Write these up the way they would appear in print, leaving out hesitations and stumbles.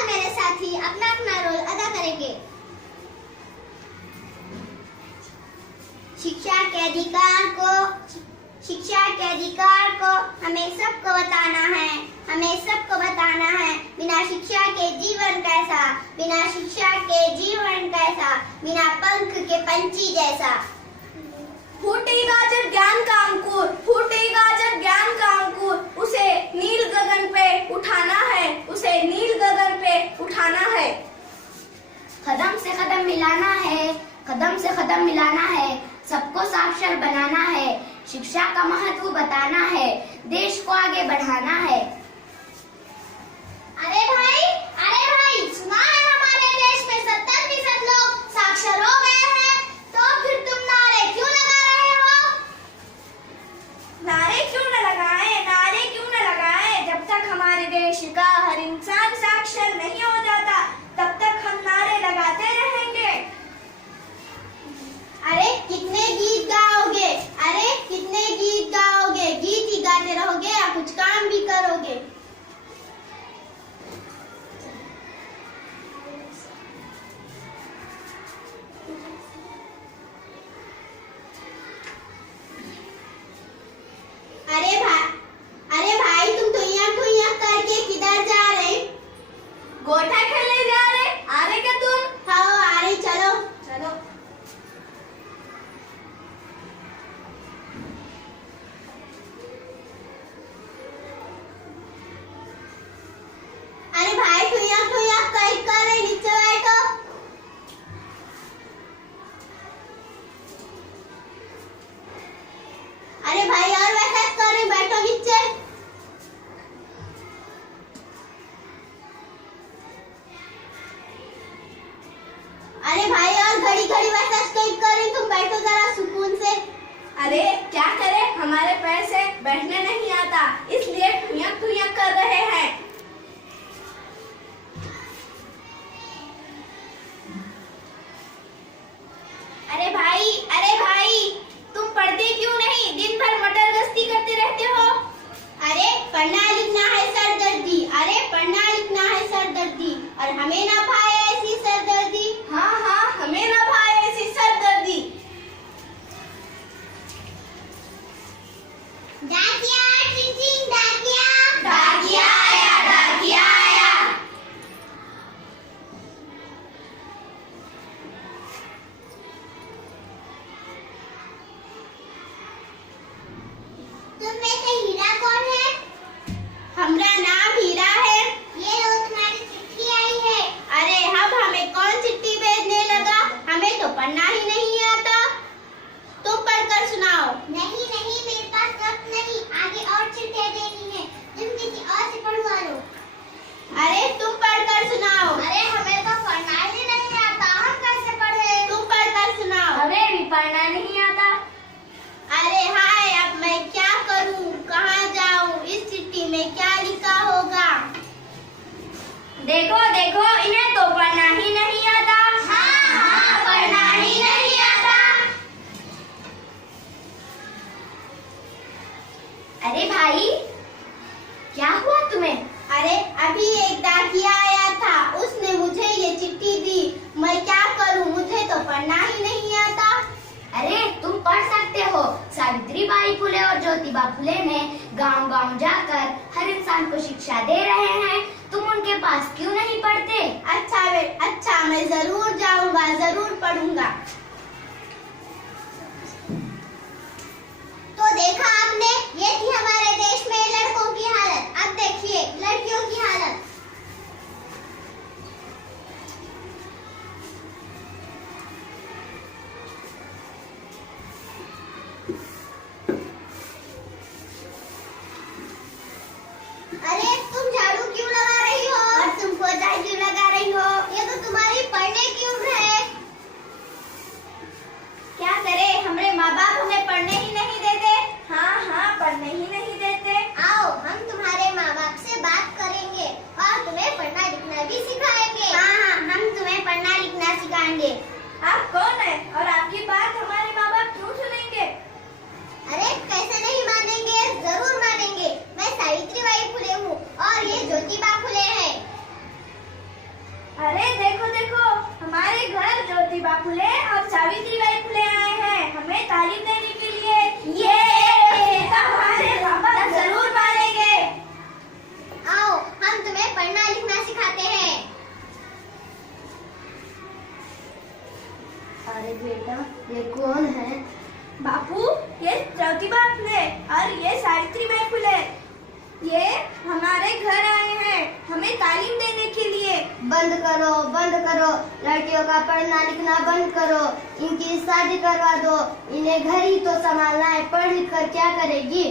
और मेरे साथी अपना अपना रोल अदा करेंगे। शिक्षा के अधिकार को हमें सबको बताना है। बिना शिक्षा के जीवन कैसा, बिना पंख के पंछी जैसा। फूटेगा जब ज्ञान का अंकुर, उसे नील गगन पे उठाना है, कदम से कदम मिलाना है, सबको साक्षर बनाना है, शिक्षा का महत्व बताना है, देश को आगे बढ़ाना है। अरे भाई, सुना है हमारे देश में 70% लोग साक्षर हो गए हैं, तो फिर तुम नारे क्यों लगा रहे हो? नारे क्यों न लगाए, जब तक हमारे देश का हर इंसान साक्षर नहीं हो जाता, तब तक हम नारे लगाते रहेंगे। अरे कितने गीत गाओगे, गीत ही गाते रहोगे या कुछ काम भी करोगे? अरे भाई तुम ठुइयां करके किधर जा रहे? गोटा खेलने जा रहे, आ रहे क्या तुम? हाँ आ रही, चलो। अरे भाई ठुइयां कर रहे, नीचे बैठो। अरे भाई और वैसा कर रहे, बैठो नीचे। अरे भाई और घड़ी वैसा कर रही, तुम बैठो जरा सुकून से। अरे क्या करें, हमारे पैर से बैठने नहीं आता, इसलिए ठुइयां कर रहे हैं। अरे भाई तुम पढ़ते क्यों नहीं? दिन भर मटर गश्ती करते रहते हो। अरे पढ़ना लिखना है सरदर्दी, और हमें ना भाई ऐसी सरदर्दी। हाँ, हमें ना भाई ऐसी सरदर्दी। डाकिया आया। तुम में से हीरा कौन है? हमारा नाम हीरा है। ये लो तुम्हारी चिट्ठी आई है। अरे अब हमें कौन चिट्ठी भेजने लगा? हमें तो पढ़ना ही नहीं आता। तुम पढ़कर सुनाओ। नहीं मेरे पास वक्त नहीं, आगे और चिट्ठियां देनी है, तुम किसी और से पढ़वा लो। अरे तुम पढ़कर सुनाओ। अरे हमें तो पढ़ना ही नहीं आता, हम कैसे पढ़े? तुम पढ़कर सुनाओ। हमें भी पढ़ना नहीं आता। अरे हाय, अब मैं क्या करूं, कहाँ जाऊं, इस चिट्ठी में क्या लिखा होगा? देखो इन्हें तो पढ़ना ही नहीं आता। हाँ, पढ़ना ही नहीं आता। अरे भाई क्या हुआ तुम्हें? अरे अभी एक डाकिया आया था, उसने मुझे ये चिट्ठी दी, मैं क्या करूं, मुझे तो पढ़ना ही नहीं आता। अरे तुम पढ़ सकते हो, सावित्रीबाई फुले और ज्योतिबा फुले ने गांव जाकर हर इंसान को शिक्षा दे रहे हैं, तुम उनके पास क्यों नहीं पढ़ते? अच्छा मैं जरूर जाऊंगा, जरूर पढ़ूंगा। तो देखा आपने, ये थी हमारे देश में लड़कों की हालत, अब देखिए लड़कियों की हालत। अरे तुम झाड़ू क्यों लगा रही हो? और तुम पोछा क्यों लगा रही हो? ये तो तुम्हारी पढ़ने की उम्र है। क्या करें, हमारे माँ बाप हमें पढ़ने ही नहीं देते। हाँ, पढ़ने ही नहीं देते। आओ हम तुम्हारे माँ बाप से बात करेंगे और तुम्हें पढ़ना लिखना भी सिखाएंगे। हाँ, हम तुम्हें पढ़ना लिखना सिखाएंगे। आप कौन है और आपकी बात हमारे माँ बाप क्यों सुनेंगे? अरे कैसे नहीं मानेंगे, जरूर मानेंगे। मैं सावित्रीबाई फुले हूँ और ये ज्योतिबा फुले है। ज्योतिबा फुले और सावित्रीबाई फुले आए हैं हमें तालीम देने के लिए। ये हमारे पापा जरूर मानेंगे। आओ हम तुम्हें पढ़ना लिखना सिखाते हैं। अरे बेटा, ये कौन है? बापू, ये ज्योतिबा फुले और ये सावित्रीबाई फुले, ये हमारे घर आए हैं हमें तालीम देने के लिए। बंद करो, लड़कियों का पढ़ना लिखना बंद करो, इनकी शादी करवा दो, इन्हें घर ही तो संभालना है, पढ़ लिख कर क्या करेगी?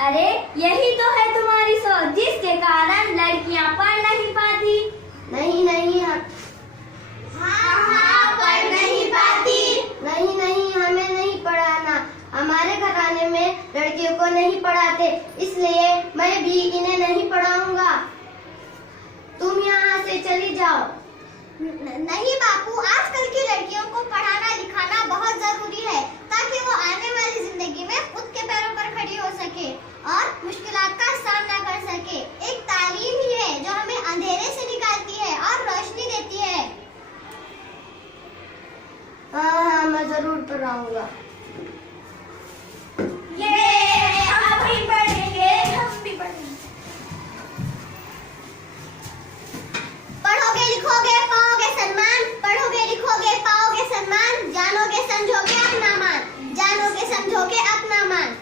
अरे यही तो है तुम्हारी सोच, जिसके कारण लड़कियां पढ़ नहीं पाती। नहीं हाँ, पढ़ नहीं पाती। नहीं, हमें नहीं पढ़ाना, हमारे घराने में लड़कियों को नहीं पढ़ाते, इसलिए मैं भी इन्हें नहीं पढ़ाऊंगा। तुम यहाँ से चली जाओ। नहीं बापू, आजकल की लड़कियों को पढ़ाना लिखाना बहुत जरूरी है ताकि वो आने वाली जिंदगी में खुद के पैरों पर खड़ी हो सके और मुश्किलात का सामना कर सके। एक तालीम ही है जो हमें अंधेरे से निकालती है और रोशनी देती है। हाँ, मैं जरूर पढ़ाऊंगा। हम भी पढ़ेंगे। पढ़ोगे लिखोगे पाओगे सम्मान, पढ़ोगे लिखोगे पाओगे सम्मान, जानोगे समझोगे अपना मान, जानोगे समझोगे अपना मान।